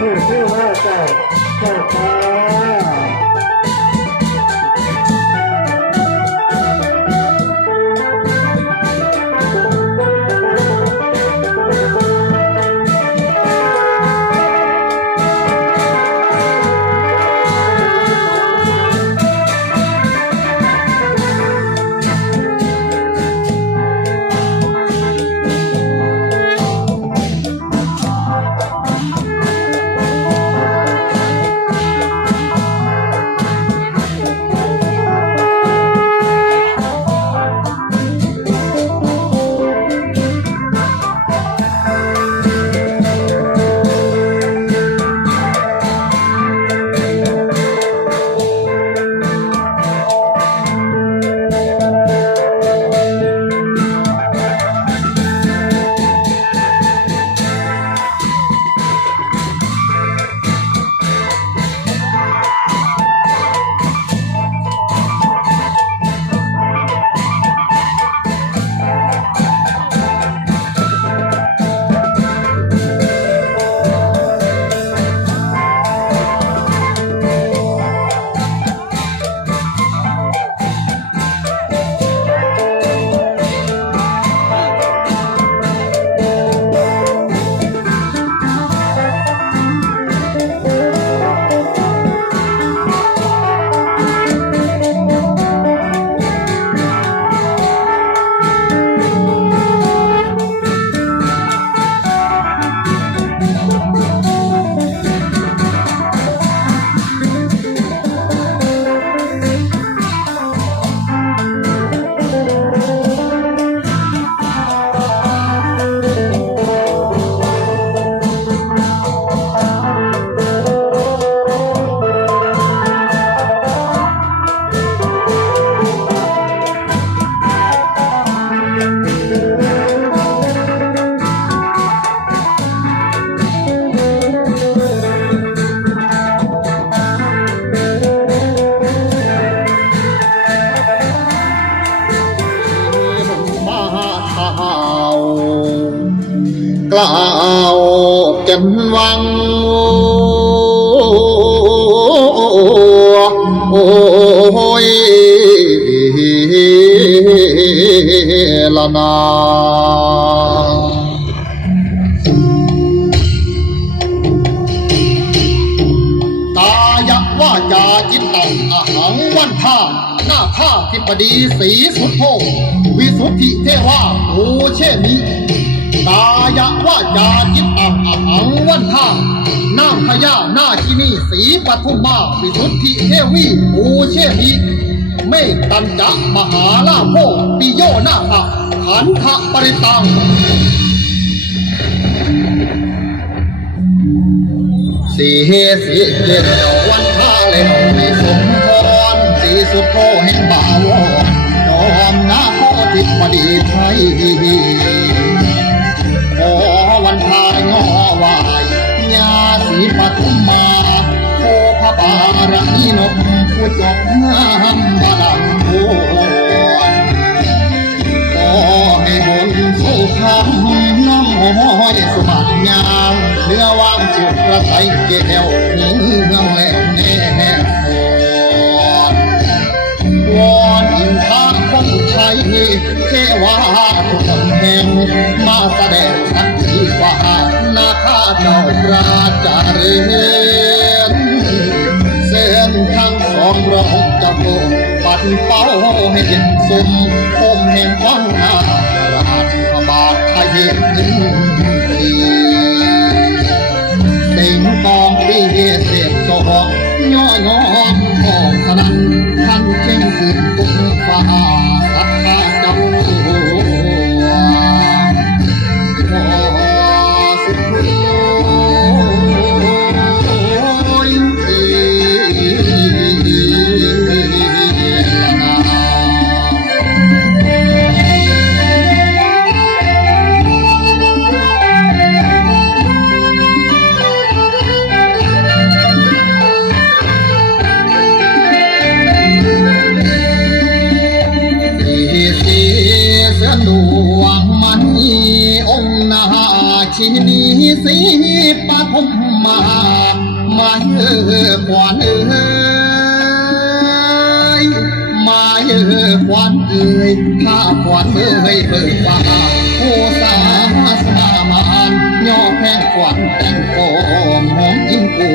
วายเพื่อผู้ จนวังโอ้ยละนากายว่าจาจิตตังอหังวันท่าหน้าท่าทิพดีสีสุดโทวิสุทธิเทวาโอเชมิ กายว่าจาจิตตังอหังวันท่านางพญานาคินีสีปทุมมาวิสุทธิเทวีโอเชมิเมตตัญจะมหาลาโภปิโยนาภขันธปริตังสีเฮสีเกลวันพาเลนในสมพรสีสุดโตแห่งบาวจอมนาโคติบดีไทยารมีนกผู้จบงามบาลังโพขอให้บนสู้คำน้องห้อยสมัครงามเนื้อวางจุดกระใสเกลเนื้องแล้วแน่แน่วอนอินทาคนไทยเทวาทุกคนแห่งมาแสดงสักทีว่านาคาเจ้าระจาเร เป้าให้เห็นสมคมแห่งวังนาลาชพระบาทไทยเห็นานเออขวันเอ้ยมาเออขวันเอ้ยข้าขวันเอ้ยเบิกบาผู้สามาสามานย่อแพ้ขวันแต่งโกมหอมยิ่งกู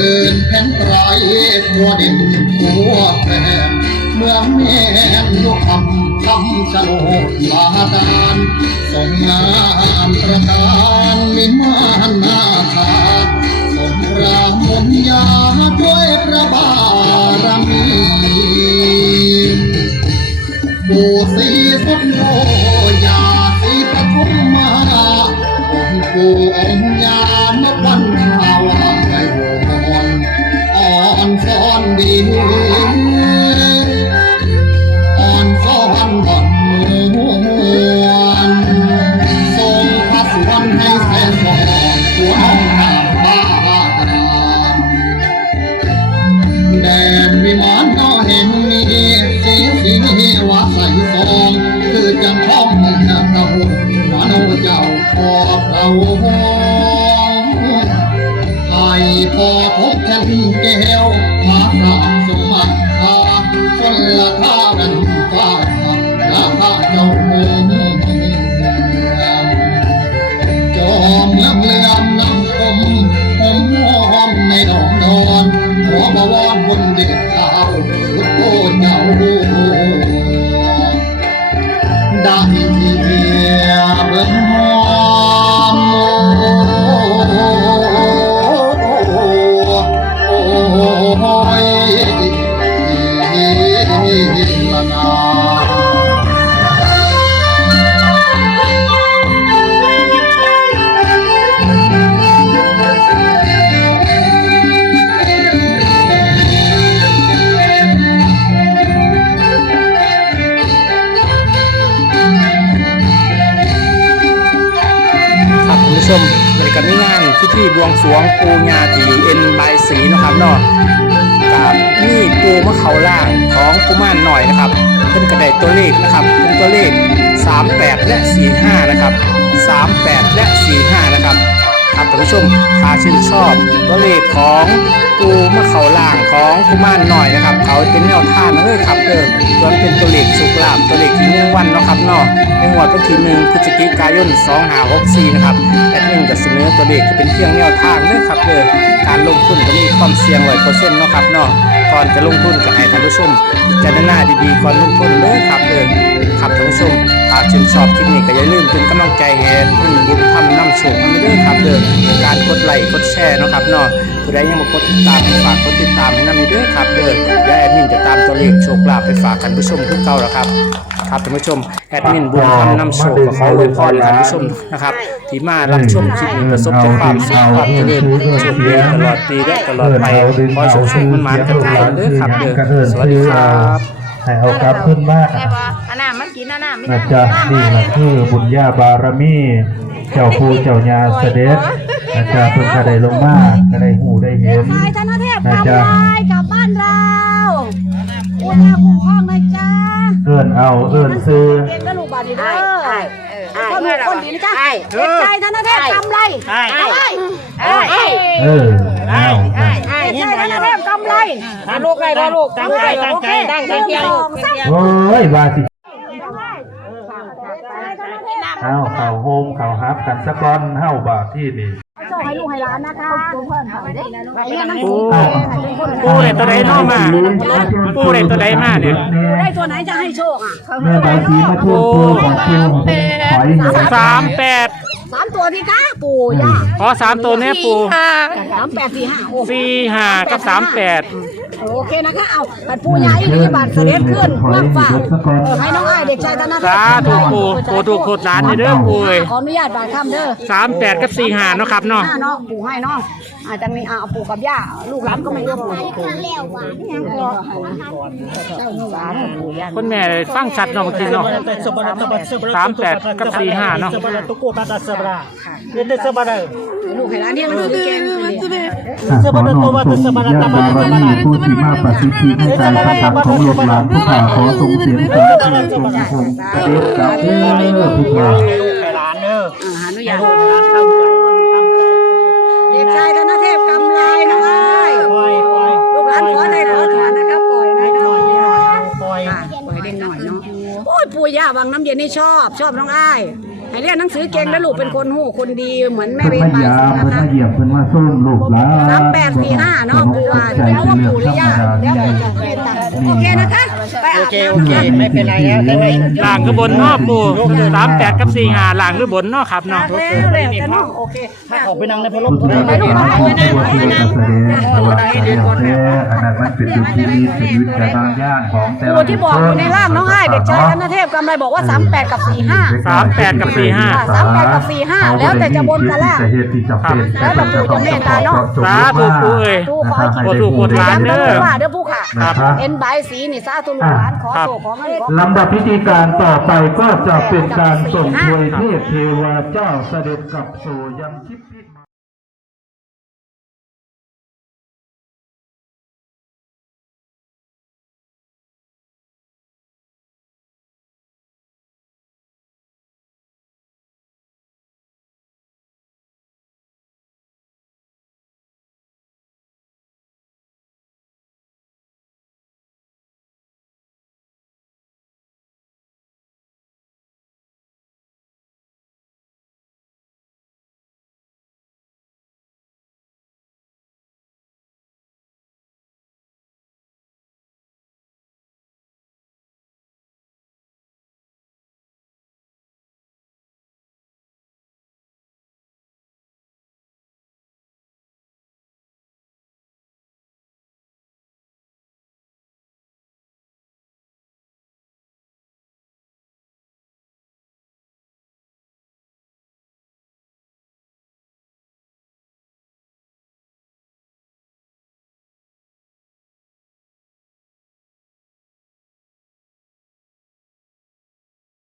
นื้อนแผ่นไตรตัวด่นตัวแผ่นเมื่อแม่ยกคำคำชะโลดบาดาลส่งงานประการมิมานนาคาส่งรามนยาด้วยพระบารมีบูสีสุดโมยาสีปทุมมาองค์ปู่องค์ พอเราให้พอทบแทนแก้วมาสามสมบัติทาชนละท่ากันฟ้าละท่าเจ้าเมืองจอมเมืองเลือมนำผมผมหอมในดอกนอนหัวบวรบนเด็กขาวสุดโตเจ้าได้ที่เดียเบิ่งหอม โธีบวงสรวงปูญาตีเอ็นใบสีนะครับเนาะกับนี่ปูมะเขาล่างของกุมารหน่อยนะครับเพิ่นกระไดตัวเลขนะครับเป็นตัวเลข 38 และ 45 นะครับ 38 และ 45 นะครับ ครับท่านผู้ชมถ้าชื่นชอบตัวเลขของปูมะเขาล่างของกุมารหน่อยนะครับ เขาเป็นแนวท่านเลยครับเดิมส่วนเป็นตัวเลขสุกลาบตัวเลขที่หนึ่งวันเนาะครับเนาะในงวดวันที่หนึ่งพฤศจิกายน2564นะครับแอดมินก็เสนอตัวเลขก็เป็นเพียงแนวทางเลยครับเด้อการลงทุนก็มีความเสี่ยงร้อยเปอร์เซ็นต์เนาะครับเนาะ ก่อนจะลงทุนก็ให้ท่านผู้ชมพิจารณาดีๆก่อนลงทุนเลยครับเด้อครับท่านผู้ชมหากชื่นชอบคลิปนี้ก็อย่าลืมเป็นกำลังใจให้ทุนบุญธรรมนำโชคมาเด้อครับเด้อการกดไลค์กดแชร์นะครับเนาะผู้ใดยังบ่กดติดตามฝากกดติดตามให้นำเด้อครับเด้อและแอดมินจะตามตัวเลขโชคลาภไปฝากท่านผู้ชมทุกเก่าแล้วครับ ครับท่านผู้ชมแอดมินบุญทำนำโชคก็ขออวยพรให้ท่านผู้ชมนะครับที่มารับชมคลิปนี้ประสบแต่ความสุขความเจริญโชคดีตลอดปีและตลอดไปขอโชคโชคมันมากันทุกคนเด้อครับเด้อสวัสดีครับให้เอากลับขึ้นมาได้ปะอันน้ำมันกินอันน้ำไม่นะได้จ๊ะนี่แหละคือบุญญาบารมี เจ้าภูเจ้าญาเสด็จนะจ๊ะเพิ่งกระไดลงมาก็ได้หูได้เห็นทายธนเทพกนะลับจ๊ะลายกลับบ้านเรา อุณหภูมิห้องเลยจ้าเอื้อนเอาเอื้อนซื้อเก่งกระลูกบาดนีเด้อไอ้ไอ้คนหมู่คนดีนะจ๊ะไอ้เด็กใจธนเทพกำไรไอ้ไอ้ไอ้ไอ้เออเอาไอ้เด็กใจธนเทพกำไรลูกไรบ่ลูกตั้งใจตั้งใจตั้งใจเที่ยวโอ้ยว่าสิเอาเข่าโฮมเข่าฮับกันสักก้อนเฮ้าบาทที่นี่ โชคให้ลูกให้หลานนะคะเพื่อนเขาเด้เรียนหนังปูสือปูได้ตัวใดเนอกมา ปูได้ตัวใดมาเนี่ย ปูได้ตัวไหนจะให้โชคอะแม่ใบสีมาช่วยปูของปูถอยหน่อยสามแปดสามตัวพี่ก้าปู่ย่าขอสามตัวเนี้ยปูสามแปดสี่ห้าโอ้สี่ห้ากับสามแปด โอเคนะคะเอาบัตรปู่ใหญ่ที่บัตรเสด็จขึ้นเมืองฟ้าเออให้น้องอ้ายเด็กชายธนาสาธุปูปูถูกโคตรล้านเด้อปูเอ้ยขออนุญาตบาทคำเด้อสามแปดกับสี่ห้าเนาะครับเนาะห้าเนาะปู่ให้เนาะอาจจะมีเอาปู่กับย่าลูกหลานก็ไม่เลือกปู่ยังก็เจ้าหนูหลานปู่ย่าคนแม่ฟังชัดเนาะเมื่อกี้เนาะสามแปดกับสี่ห้าเนาะลูกให้หลานเนี่ยมันคือแกงคือเดียวขอน้อมส่งญาติบารมีผู้ที่มาปฏิทินในการกระทำของหลูกหลานผู้ข่าขอทรงเสียงทรงชื่อทรงพงเสด็จกับเด้อผู้ข่าอ่าหาอนุญาตเด็กชายธนเทพกำไรน้องอ้ายลูกหลานขอในขอถอนนะครับปล่อยนะครับปล่อยปล่อยปล่อยเด็กหน่อยเนาะโอ้ยปู่ย่าวังน้ำเย็นนี่ชอบ ชอบน้องอ้าย ให้เรียนหนังสือเก่งแล้วลูกเป็นคนหู้คนดีเหมือนแม่เพิ่นเบนมาบายยามนะเพิ่นคะมาเหยียบเพิ่นมาส้มลูกหลานสามแปดสี่ห้าเนาะปู่ว่า ใจเดี๋ยวเป็นว่าเรื่องปู่หรือธรรมย่าดาเดี๋ยวใหญ่จะเรียนตังโอเคนะคะ ไปอาบน้ำไม่เป็นไรแล้วใช่ไหมล่างคือบนเนาะปูสามแปดกับสี่ห้าล่างหรือบนเนาะครับเนาะแล้วแล้วแต่เนาะโอเคผู้ที่มาปฏิทินในการแสดงตัวแสดงแท้อันนั้นมันเป็นดุลพินิจเป็นวิจารณญาณของแต่ละปู่ที่บอกอยู่ในร่างน้องอ้ายเด็กชายธนเทพกำไรบอกว่า38กับ45สามแปดกับสี่ห้าสามแปดกับสี่ห้าแล้วแต่จะบนกันล่ะเหตุที่จะเป็นแล้วแต่ปู่จะเมตตาเนาะสาธุปูเอ้ยตู้ขอให้ขอถูกกดล้านเด้อว่าเด้อผู้ค่ะครับเอ็นใบายสีนี่สาธุลูกหลานขอครับโศกขอเงินขอลำดับพิธีการต่อไปก็จะเป็นการส่งถวยเทพเทวาเจ้าเสด็จกลับสู่ยังชิพ